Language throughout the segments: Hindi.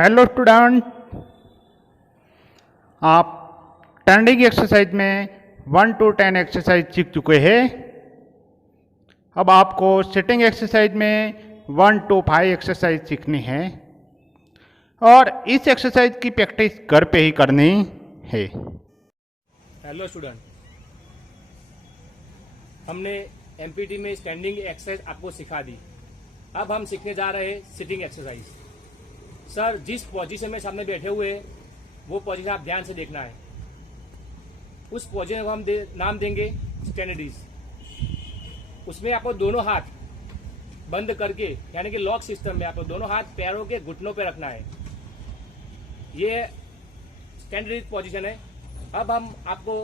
हेलो स्टूडेंट, आप स्टैंडिंग एक्सरसाइज में 1 to 10 एक्सरसाइज सीख चुके हैं। अब आपको सिटिंग एक्सरसाइज में 1 to 5 एक्सरसाइज सीखनी है और इस एक्सरसाइज की प्रैक्टिस घर पे ही करनी है। हेलो स्टूडेंट, हमने एमपीटी में स्टैंडिंग एक्सरसाइज आपको सिखा दी। अब हम सीखने जा रहे हैं सिटिंग एक्सरसाइज। सर जिस पोजीशन में सामने बैठे हुए हैं वो पोजीशन आप ध्यान से देखना है। उस पोजीशन को हम नाम देंगे स्टैंडर्डीज। उसमें आपको दोनों हाथ बंद करके, यानी कि लॉक सिस्टम में आपको दोनों हाथ पैरों के घुटनों पे रखना है। ये स्टैंडर्डीज पोजीशन है। अब हम आपको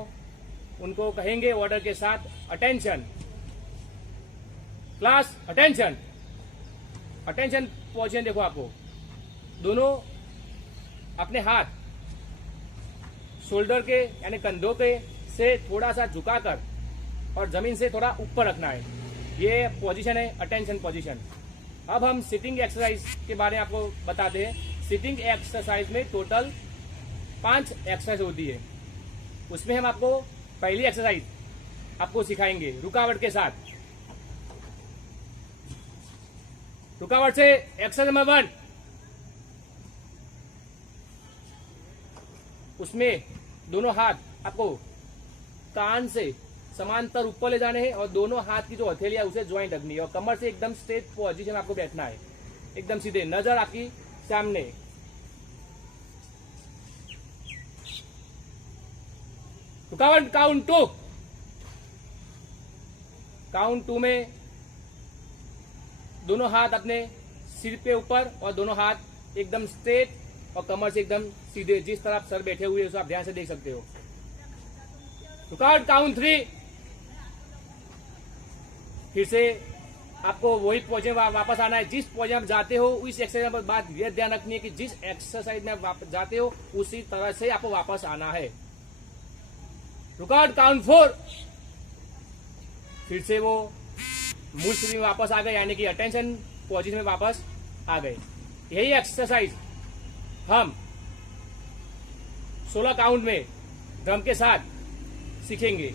उनको कहेंगे ऑर्डर के साथ, attention class, attention. Attention position देखो, आपको दोनों अपने हाथ शोल्डर के यानी कंधों के से थोड़ा सा झुकाकर और जमीन से थोड़ा ऊपर रखना है। ये पोजीशन है अटेंशन पोजीशन। अब हम सिटिंग एक्सरसाइज के बारे में आपको बताते हैं। सिटिंग एक्सरसाइज में टोटल 5 एक्सरसाइज होती है। उसमें हम आपको पहली एक्सरसाइज आपको सिखाएंगे रुकावट के साथ। रुकावट से एक्सरसाइज नंबर 1, उसमें दोनों हाथ आपको कान से समांतर ऊपर ले जाने हैं और दोनों हाथ की जो हथेलियां उसे ज्वाइंट रखनी है और कमर से एकदम स्ट्रेट पोजीशन में आपको बैठना है, एकदम सीधे, नजर आपकी सामने। रुकावट काउंट 2। काउंट 2 में दोनों हाथ अपने सिर पे ऊपर और दोनों हाथ एकदम स्ट्रेट और कमर से एकदम सीधे, जिस तरफ सर बैठे हुए उसे आप ध्यान से देख सकते हो। रुकावट काउंट 3। फिर से आपको वही पोजीशन वापस आना है। जिस पोजीशन में जाते हो उस एक्सरसाइज पर बात यह ध्यान रखनी है कि जिस एक्सरसाइज में आप जाते हो उसी तरह से आपको वापस आना है। रुकावट काउंट 4। फिर से वो मूल स्थिति में वापस आ गए, यानी कि अटेंशन पोजीशन में वापस आ गए। यही एक्सरसाइज हम 16 काउंट में ड्रम के साथ सीखेंगे।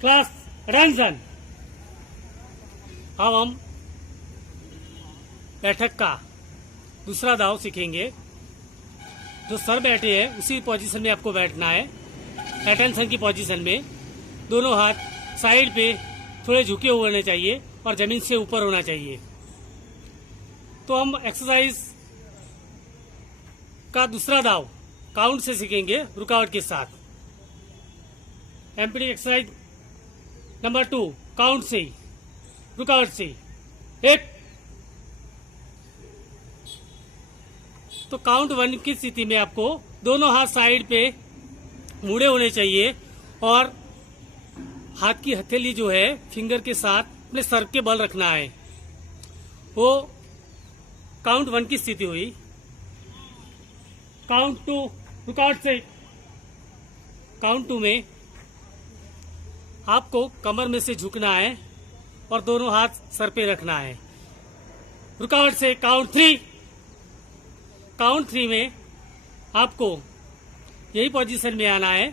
क्लास रंजन। अब हम बैठक का दूसरा दाव सीखेंगे। जो सर बैठे हैं उसी पोजीशन में आपको बैठना है, अटेंशन की पोजीशन में। दोनों हाथ साइड पे थोड़े झुके हुए होने चाहिए और जमीन से ऊपर होना चाहिए। तो हम एक्सरसाइज का दूसरा दाव काउंट से सीखेंगे रुकावट के साथ। एमपीटी एक्सरसाइज नंबर 2 काउंट से, रुकावट से 1। तो काउंट 1 की स्थिति में आपको दोनों हाथ साइड पे मुड़े होने चाहिए और हाथ की हथेली जो है फिंगर के साथ अपने सर के बल रखना है। वो काउंट 1 की स्थिति हुई। काउंट 2 रुकावट से। काउंट 2 में आपको कमर में से झुकना है और दोनों हाथ सर पे रखना है। रुकावट से काउंट 3। काउंट 3 में आपको यही पोजीशन में आना है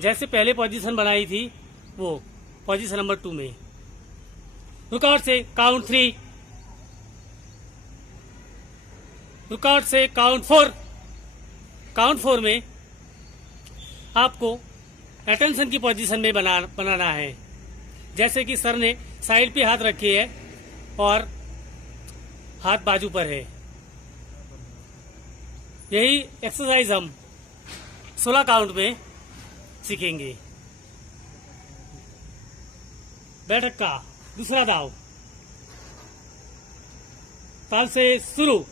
जैसे पहले पोजीशन बनाई थी, वो पोजीशन नंबर 2 में। रुकावट से काउंट 3। रुकावट से काउंट 4। काउंट 4 में आपको अटेंशन की पोजीशन में बनाना है। जैसे कि सर ने साइड पे हाथ रखे है और हाथ बाजू पर है। यही एक्सरसाइज हम 16 काउंट में सीखेंगे। बैठक का दूसरा दाव, ताल से शुरू।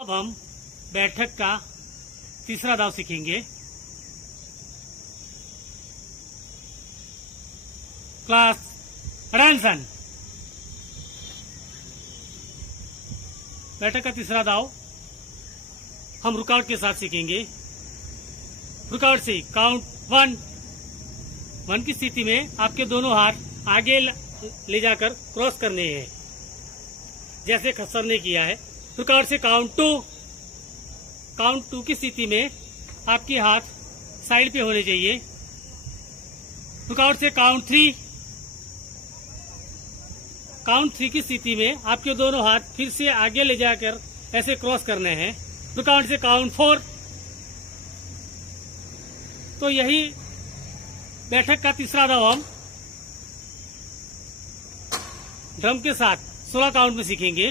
अब हम बैठक का तीसरा दाव सीखेंगे। Class attention. बैठक का तीसरा दाव हम रुकावट के साथ सीखेंगे। रुकावट से काउंट 1 की स्थिति में आपके दोनों हाथ आगे ले जाकर क्रॉस करने हैं, जैसे खसर ने किया है। रुकावट से काउंट 2 की स्थिति में आपके हाथ साइड पे होने चाहिए। रुकावट से काउंट 3 की स्थिति में आपके दोनों हाथ फिर से आगे ले जाकर ऐसे क्रॉस करने हैं। रुकावट से काउंट 4। तो यही बैठक का तीसरा दाव हम ड्रम के साथ 16 काउंट में सीखेंगे।